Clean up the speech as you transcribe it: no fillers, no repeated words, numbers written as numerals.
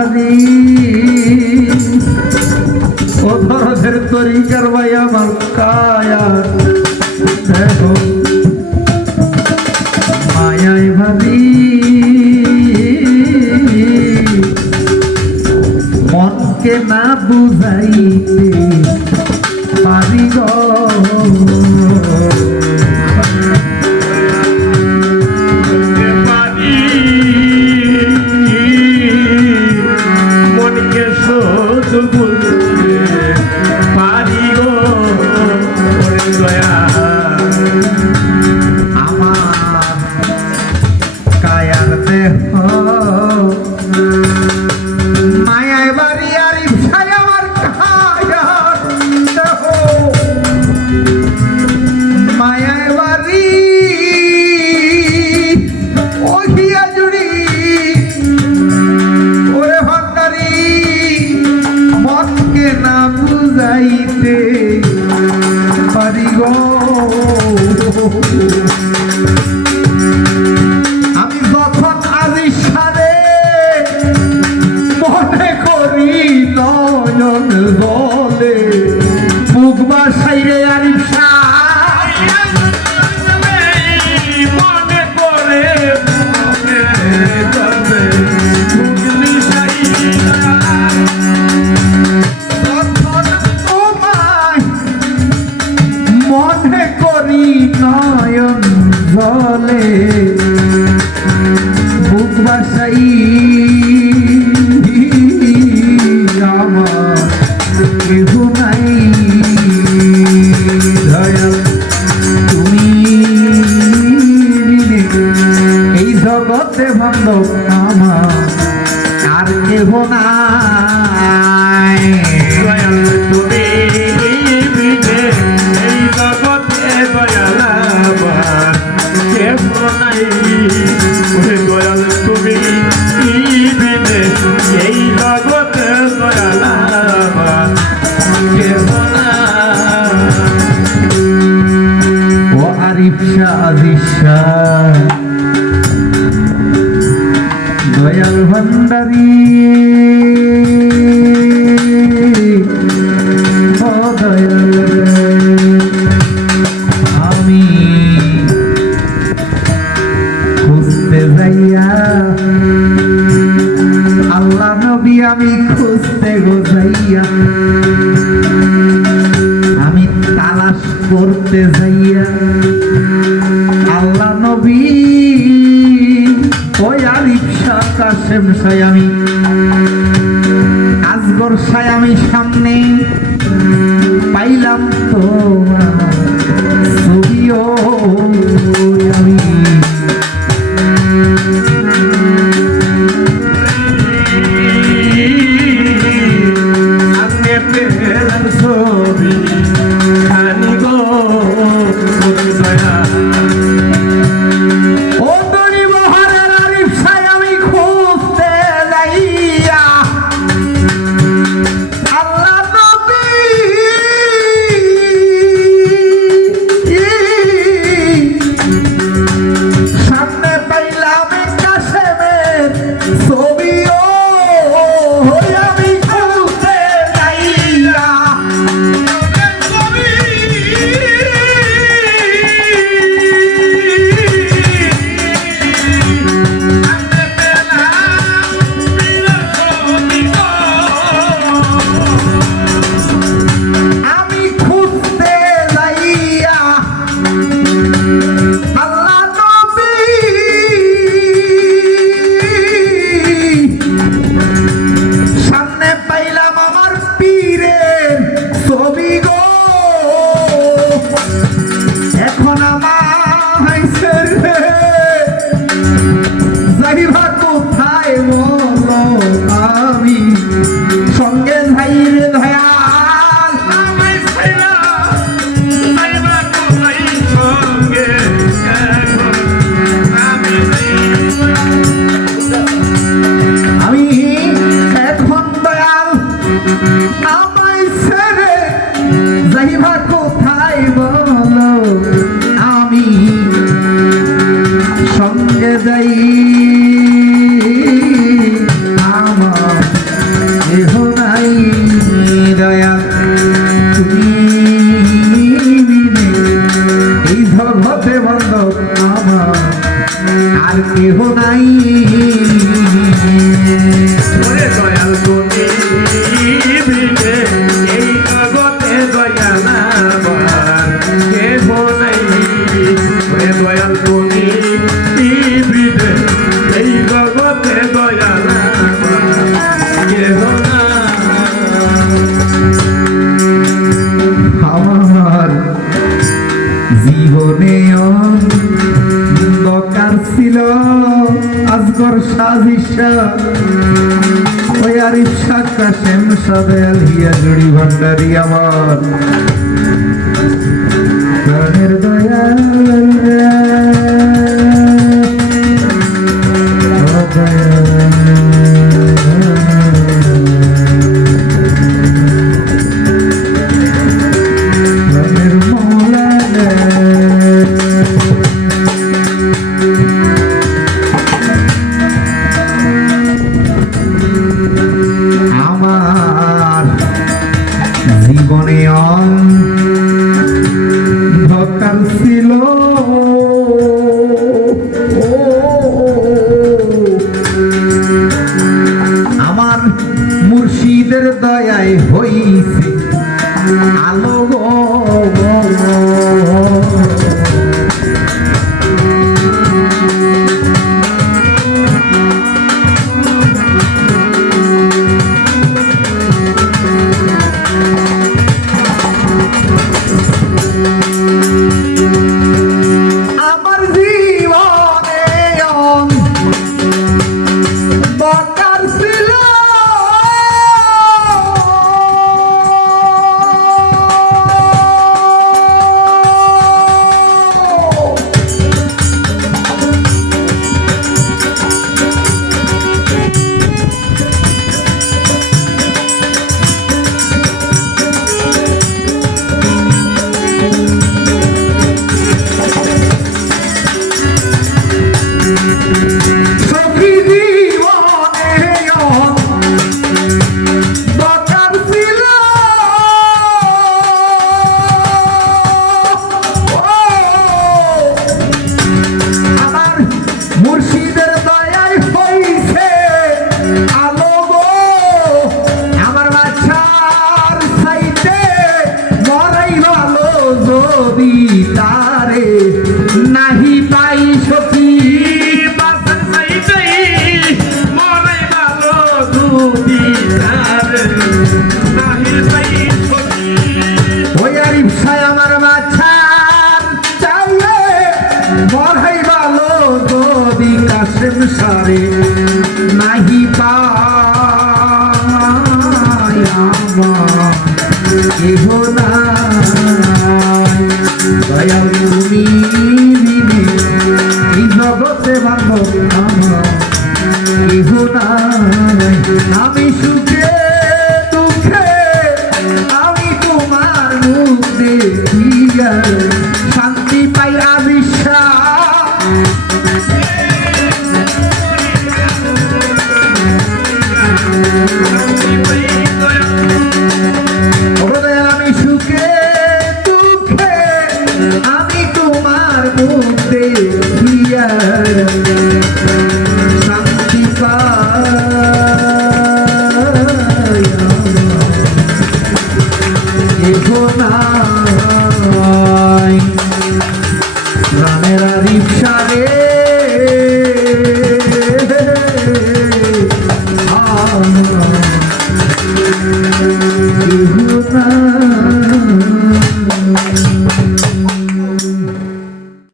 ভাবি ও ধরনের তরিকার ভাই আমার কায়া দেখো মায়াই ভাবি মনকে না বুঝাইতে পারি গো মনকে শোধ বুঝতে পারি গো দয়া আমার কায়ার দেহ মায়ায় বাড়ি আর ইচ্ছায় আমার কায়ার দেহ মায়ায় বাড়ি ওহিয়া জুড়ি ওরে ভান্ডারি মনকে না বুঝাইতে পারি গো আমি যখন আজিসারে মনে করি নয়ন বলে বুক বাসাইরে আরিফা মনে করে মনে করি নয়ন জলে বুক বাসাই আমার কেহ নাই দয়াল তুমি এই জগতে বান্ধব আমার আর কেহ নাই দয়াল তুমি এই জগতে দয়াল আমার কেহ নাই দয়াল তুমি বিনে এই জগতে দয়াল আমার কেহ নাই ও আরিফ শাহ আজিজ শাহ দয়াল ভান্ডারি ও দয়াল আমি খুঁজতে যাইয়া আল্লাহ নবী আমি খুঁজতে গো যাইয়া আমি তালাশ করতে যাইয়া আল্লাহ নবী ওই আরিফ শাহ কাশেম শাহ আমি আজগর শাহ আমি সামনে পাইলাম তো ছবিও আমি ছবি খানি গো ও দড়ি বহরের আরিফ শাহ আমি খুঁজতে যাইয়া আল্লাহ নবী ওরে দয়াল তুমি বিনে এই জগতে দয়াল আমার কেহ নাই। ওরে দয়াল তুমি বিনে এই জগতে দয়াল আমার কেহ নাই। আমার জীবনে দরকার ছিল আজগর সাজিশা ওই আরিফ শাহ কাশেম সাদেল হিয়া জুড়ি ভান্ডারি আমার প্রাণের দয়াল প্রাণের মৌলা আমার জীবনে অন্ধকার ছিল আমার মুর্শিদের দয়ায় হইছে আলো গো। আমার জীবনে দরকার ছিল সখী জীবনে দরকার ছিল আমার মুর্শিদের দয়ায় হইছে আলো গো। আমার বাচ্চার সাইতে মরাই ভালো যদি তারে নাহি পাই সখী বাসার সাইতে মরাই ভালো যদি তারে নাহি পাই সখী। ওই আরিফ শাহ আমার বাচ্চার চাইলে মরাই ভালো যদি কাশেম সারে নাহি পাই আমার কেহ নাই। দয়াল তুমি বিনে এই জগতে বান্ধব আমার কেহ নাই। আমি সুখে দুঃখে আমি তোমার মুখ দেখিয়া শান্তি পাই আবিষ্যা। আমি সুখে দুঃখে আমি তোমার মুখ দেখিয়া শান্তি পাই কেহ নাই। প্রাণের আরিফ শাহ রে কেহ নাই।